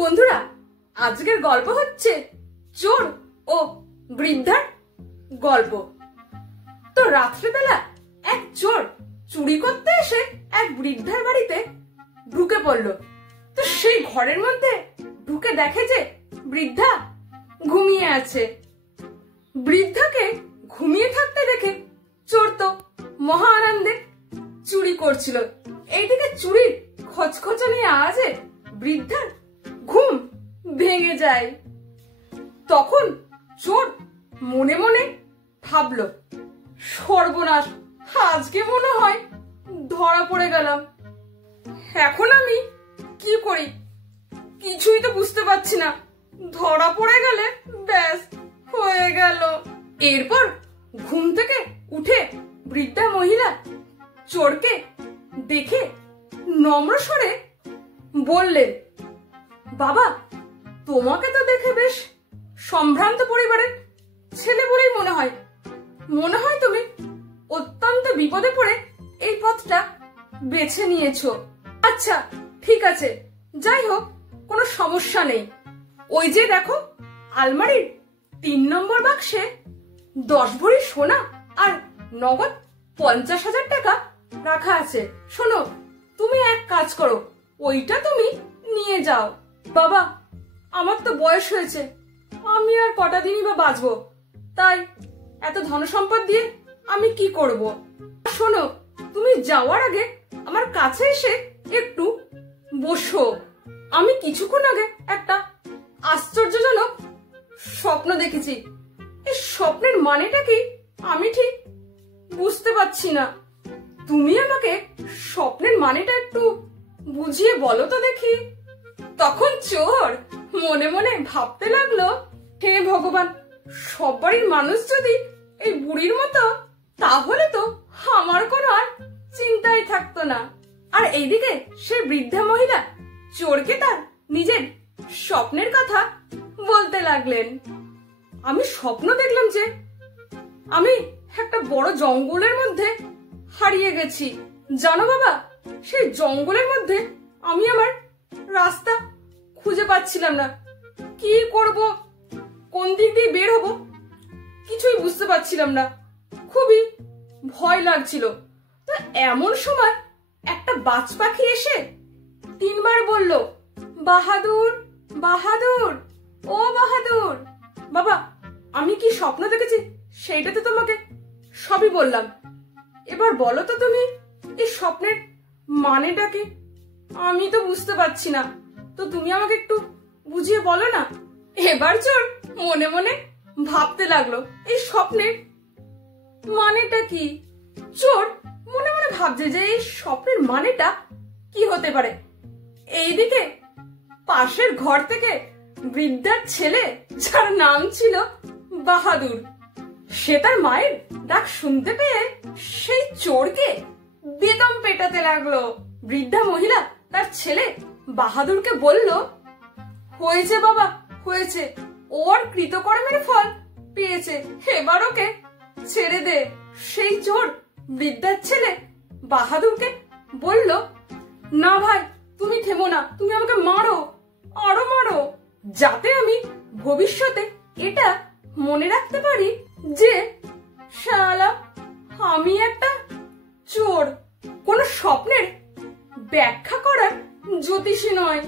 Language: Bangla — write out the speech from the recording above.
বন্ধুরা, আজকের গল্প হচ্ছে চোর ও বৃদ্ধার গল্প। তো রাত্রিবেলা এক চোর চুরি করতে এসে এক বৃদ্ধার বাড়িতে ঢুকে পড়ল। তো সেই ঘরের মধ্যে ঢুকে দেখে যে বৃদ্ধা ঘুমিয়ে আছে। বৃদ্ধাকে ঘুমিয়ে থাকতে দেখে চোর তো মহা আনন্দে চুরি করছিল। এইদিকে চুরির খচখচানি আওয়াজে বৃদ্ধার ঘুম ভেঙে যায়। তখন চোর মনে মনে ভাবলো, সর্বনাশ, আজকে মনে হয় ধরা পড়ে গেলাম। এখন আমি কি করি কিছুই তো বুঝতে পারছি না। ধরা পড়ে গেলে ব্যাস হয়ে গেল। এরপর ঘুম থেকে উঠে বৃদ্ধা মহিলা চোরকে দেখে নম্র স্বরে বললেন, বাবা, তোমাকে তো দেখে বেশ সম্ভ্রান্ত পরিবারের ছেলে বলেই মনে হয় তুমি অত্যন্ত বিপদে পড়ে এই পথটা বেছে নিয়েছো। আচ্ছা, ঠিক আছে, যাই হোক, কোনো সমস্যা নেই। ওই যে দেখো, আলমারির ৩ নম্বর বাক্সে 10 ভরি সোনা আর নগদ 50,000 টাকা রাখা আছে। শোনো, তুমি এক কাজ করো, ওইটা তুমি নিয়ে যাও। বাবা, আমার তো বয়স হয়েছে, আমি আর কটা দিনই বা বাঁচবো, তাই এত ধনসম্পদ দিয়ে আমি কি করব? শোনো, তুমি যাওয়ার আগে আমার কাছে এসে একটু বসো। আমি কিছুক্ষণ আগে একটা আশ্চর্যজনক স্বপ্ন দেখেছি। এই স্বপ্নের মানেটা কি আমি ঠিক বুঝতে পারছি না। তুমি আমাকে স্বপ্নের মানেটা একটু বুঝিয়ে বলো তো দেখি। তখন চোর মনে মনে ভাবতে লাগলো, হে ভগবান, সব বাড়ির মানুষ যদি এই বুড়ির মতো, তাহলে তো আমার কোনো আর চিন্তাই থাকতো না। আর এইদিকে সে বৃদ্ধা মহিলা চোরকে তার নিজের স্বপ্নের কথা বলতে লাগলেন। আমি স্বপ্ন দেখলাম যে আমি একটা বড় জঙ্গলের মধ্যে হারিয়ে গেছি। জানো বাবা, সেই জঙ্গলের মধ্যে আমি আমার রাস্তা খুঁজে পাচ্ছিলাম না। কি করব, কোন দিক দিয়ে বের হব, কিছুই বুঝতে পারছিলাম না। খুবই ভয় লাগছিল। তো এমন সময় একটা বাজ পাখি এসে 3 বার বলল, বাহাদুর, বাহাদুর, ও বাহাদুর। বাবা, আমি কি স্বপ্ন দেখেছি সেইটা তো তোমাকে সবই বললাম। এবার বলো তো তুমি, এই স্বপ্নের মানেটা কি? আমি তো বুঝতে পারছি না, তো তুমি আমাকে একটু বুঝিয়ে বলো না। এবার চোর মনে মনে ভাবতে লাগলো, এই স্বপ্নের মানেটা কি? চোর মনে মনে ভাবছে যে এই স্বপ্নের মানেটা কি হতে পারে। এইদিকে পাশের ঘর থেকে বৃদ্ধার ছেলে, যার নাম ছিল বাহাদুর, সে তার মায়ের ডাক শুনতে পেয়ে সেই চোরকে বেদম পেটাতে লাগলো। বৃদ্ধা মহিলা তার ছেলে বাহাদুরকে বলল, হয়েছে বাবা, হয়েছে, ওর কৃতকর্মের ফল পেয়েছে, এবার ওকে ছেড়ে দে। সেই চোর বৃদ্ধার ছেলে বাহাদুরকে বলল, না ভাই, তুমি থেমো না, তুমি আমাকে মারো, আরো মারো, যাতে আমি ভবিষ্যতে এটা মনে রাখতে পারি যে শালা আমি একটা চোর, কোন স্বপ্নের ব্যাখ্যা করার জ্যোতিষী নয়।